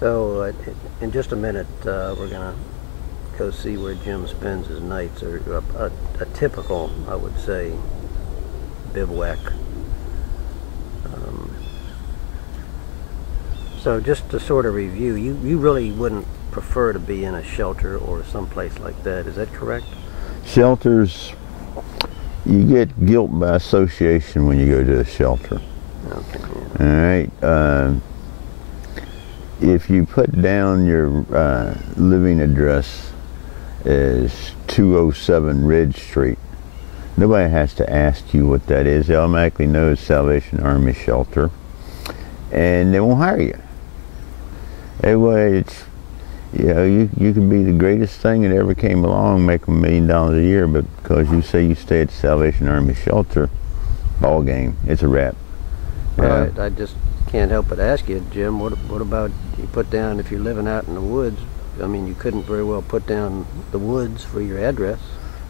So in just a minute, we're gonna go see where Jim spends his nights, or a typical, I would say, bivouac. So just to sort of review, you really wouldn't prefer to be in a shelter or someplace like that, is that correct? Shelters, you get guilt by association when you go to a shelter. Okay. All right. If you put down your living address as 207 Ridge Street, nobody has to ask you what that is. They automatically know it's Salvation Army shelter, and they won't hire you. Anyway, it's, you know, you can be the greatest thing that ever came along, make $1 million a year, but because you say you stay at the Salvation Army shelter, ball game, it's a wrap. Right. I just can't help but ask you, Jim, what about you put down, if you're living out in the woods, I mean, you couldn't very well put down the woods for your address.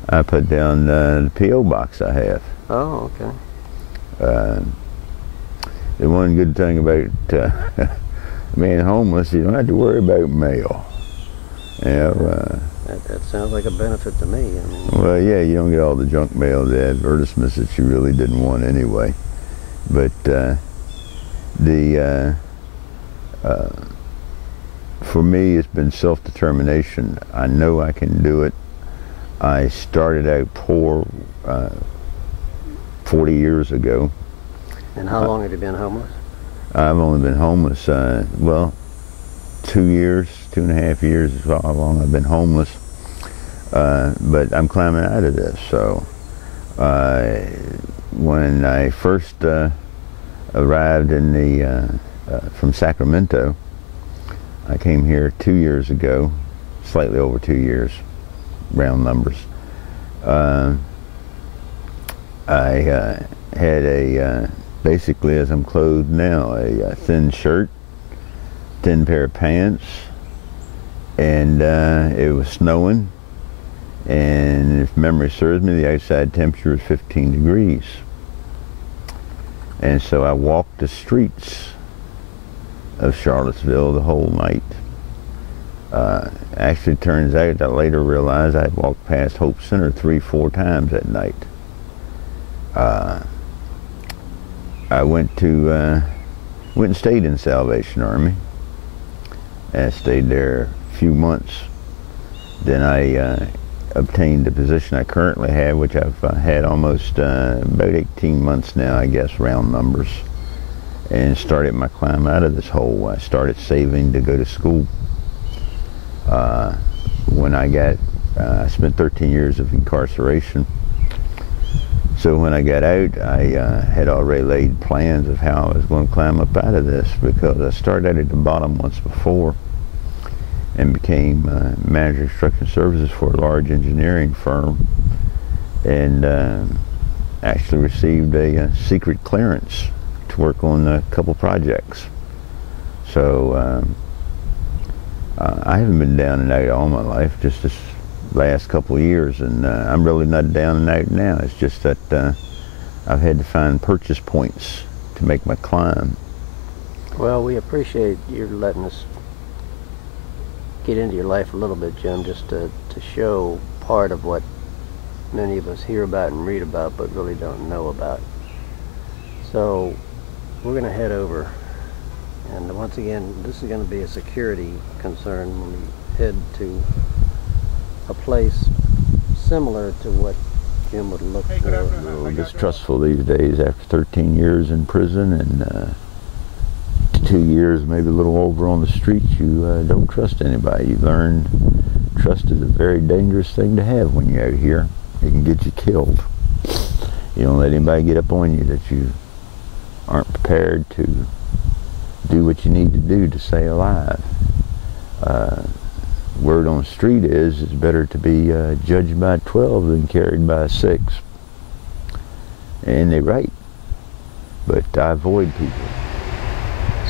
I put down the P.O. box I have. Oh, okay. The one good thing about being homeless, you don't have to worry about mail. You know, that sounds like a benefit to me. I mean, well, yeah, you don't get all the junk mail, the advertisements that you really didn't want anyway. But for me, it's been self-determination. I know I can do it. I started out poor 40 years ago. And how long have you been homeless? I've only been homeless, well, 2 years, 2.5 years is how long I've been homeless. But I'm climbing out of this. So when I first arrived in the from Sacramento, I came here 2 years ago, slightly over 2 years, round numbers. I had a basically, as I'm clothed now, a thin shirt, thin pair of pants, and it was snowing, and if memory serves me, the outside temperature was 15 degrees. And so I walked the streets of Charlottesville the whole night. Actually, it turns out I later realized I'd walked past Hope Center 3-4 times that night. I went and stayed in Salvation Army. I stayed there a few months. Then I obtained the position I currently have, which I've had almost about 18 months now, I guess, round numbers, and started my climb out of this hole. I started saving to go to school. When I spent 13 years of incarceration. So when I got out, I had already laid plans of how I was going to climb up out of this, because I started out at the bottom once before and became manager of construction services for a large engineering firm, and actually received a secret clearance to work on a couple projects. So I haven't been down and out all my life, just this last couple of years, and I'm really not down and out now. It's just that I've had to find purchase points to make my climb. Well, we appreciate you letting us get into your life a little bit, Jim, just to show part of what many of us hear about and read about but really don't know about. So we're going to head over, and once again, this is going to be a security concern when we head to a place similar to what Jim would look for. A little distrustful these days after 13 years in prison and 2 years, maybe a little over on the streets. You don't trust anybody. You learn trust is a very dangerous thing to have when you're out here. It can get you killed. You don't let anybody get up on you that you aren't prepared to do what you need to do to stay alive. Word on the street is it's better to be judged by 12 than carried by 6. And they're right. But I avoid people.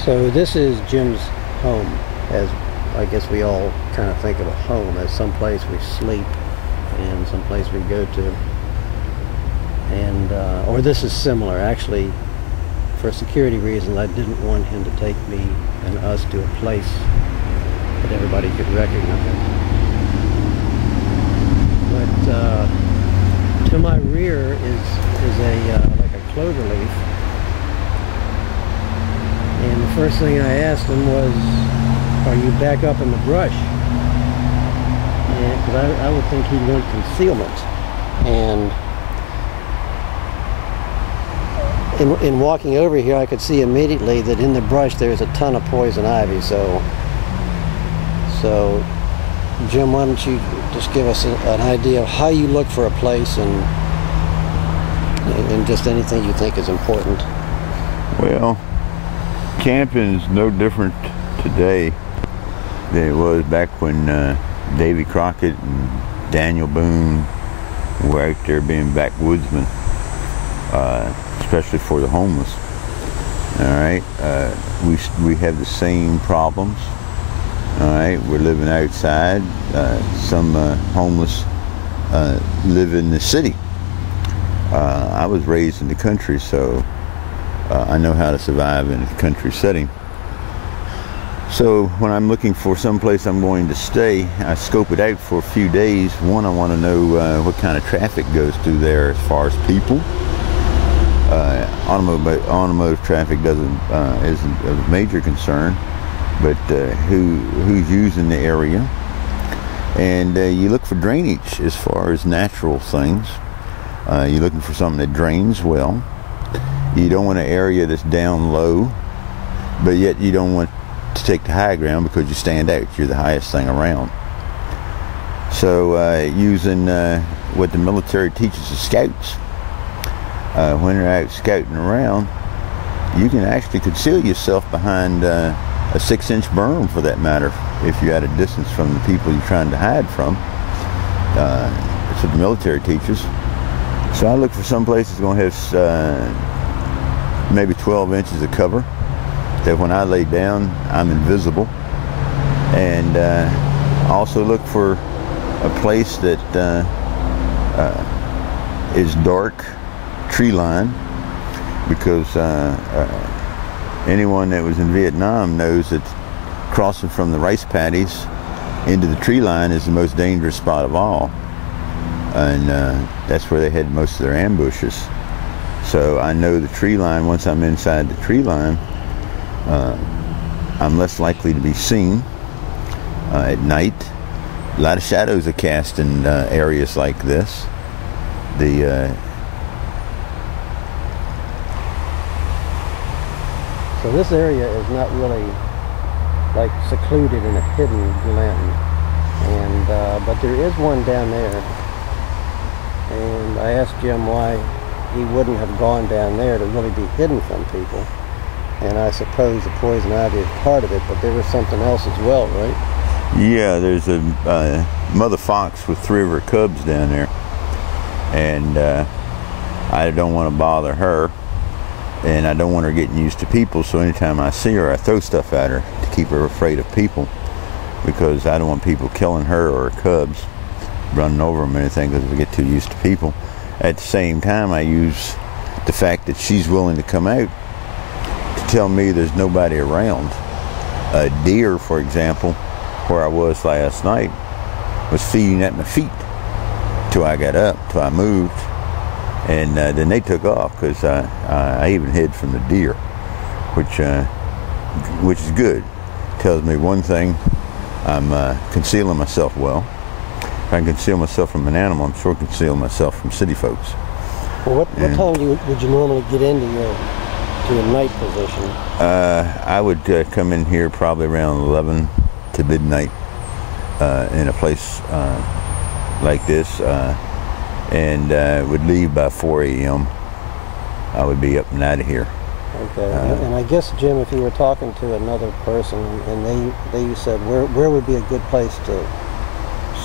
So this is Jim's home, as I guess we all kind of think of a home as some place we sleep and some place we go to. And or this is similar, actually. for security reasons, I didn't want him to take me and us to a place that everybody could recognize. But to my rear is a like a clover leaf, and the first thing I asked him was, "Are you back up in the brush?" And because I would think he'd want concealment, and in walking over here, I could see immediately that in the brush there's a ton of poison ivy. So Jim, why don't you just give us an idea of how you look for a place and just anything you think is important. Well, camping is no different today than it was back when Davy Crockett and Daniel Boone were out there being backwoodsmen, especially for the homeless. All right, we have the same problems. All right, we're living outside. Some homeless live in the city. I was raised in the country, so I know how to survive in a country setting. So when I'm looking for some place I'm going to stay, I scope it out for a few days. One, I want to know what kind of traffic goes through there as far as people. Automotive traffic isn't a major concern, but who's using the area. And you look for drainage as far as natural things. You're looking for something that drains well. You don't want an area that's down low, but yet you don't want to take the high ground because you stand out. You're the highest thing around. So using what the military teaches the scouts, when they're out scouting around, you can actually conceal yourself behind a 6-inch berm, for that matter, if you're at a distance from the people you're trying to hide from. That's what the military teaches. So I look for some place that's going to have maybe 12 inches of cover, that when I lay down, I'm invisible. And also look for a place that is dark, tree line, because anyone that was in Vietnam knows that crossing from the rice paddies into the tree line is the most dangerous spot of all. And that's where they had most of their ambushes. So I know the tree line. Once I'm inside the tree line, I'm less likely to be seen at night. A lot of shadows are cast in areas like this. So this area is not really like secluded in a hidden glen, and but there is one down there. And I asked Jim why he wouldn't have gone down there to really be hidden from people. And I suppose the poison ivy is part of it, but there was something else as well, right? Yeah, there's a mother fox with 3 of her cubs down there. And I don't want to bother her. And I don't want her getting used to people, so anytime I see her, I throw stuff at her to keep her afraid of people, because I don't want people killing her or her cubs, running over them or anything, because we get too used to people. At the same time, I use the fact that she's willing to come out to tell me there's nobody around. A deer, for example, where I was last night, was feeding at my feet till I got up, till I moved, and then they took off, because I even hid from the deer, which is good. Tells me one thing: I'm concealing myself well. If I can conceal myself from an animal, I'm sure I can conceal myself from city folks. Well, what time would you normally get into to a night position? I would come in here probably around 11 to midnight in a place like this, and would leave by 4 a.m. I would be up and out of here. Okay, and I guess, Jim, if you were talking to another person and they said where would be a good place to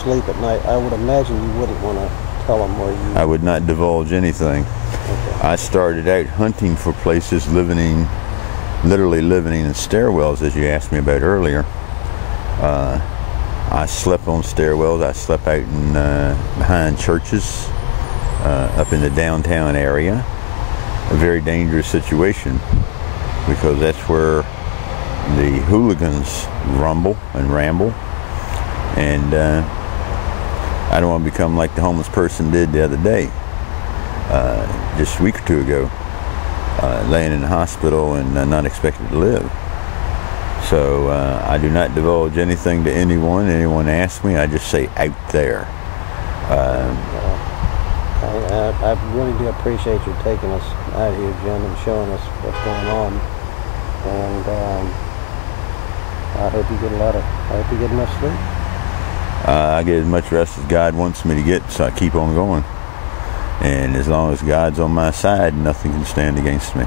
sleep at night, I would imagine you wouldn't want to tell them where you... I would not divulge anything. Okay. I started out hunting for places, literally living in stairwells, as you asked me about earlier. I slept on stairwells. I slept out in behind churches, up in the downtown area. a very dangerous situation, because that's where the hooligans rumble and ramble, and I don't want to become like the homeless person did the other day, just a week or two ago, laying in the hospital and not expected to live. So I do not divulge anything to anyone. Anyone asks me, I just say out there. I really do appreciate you taking us out here, Jim, and showing us what's going on. And I hope you get enough sleep. I get as much rest as God wants me to get, so I keep on going. And as long as God's on my side, nothing can stand against me.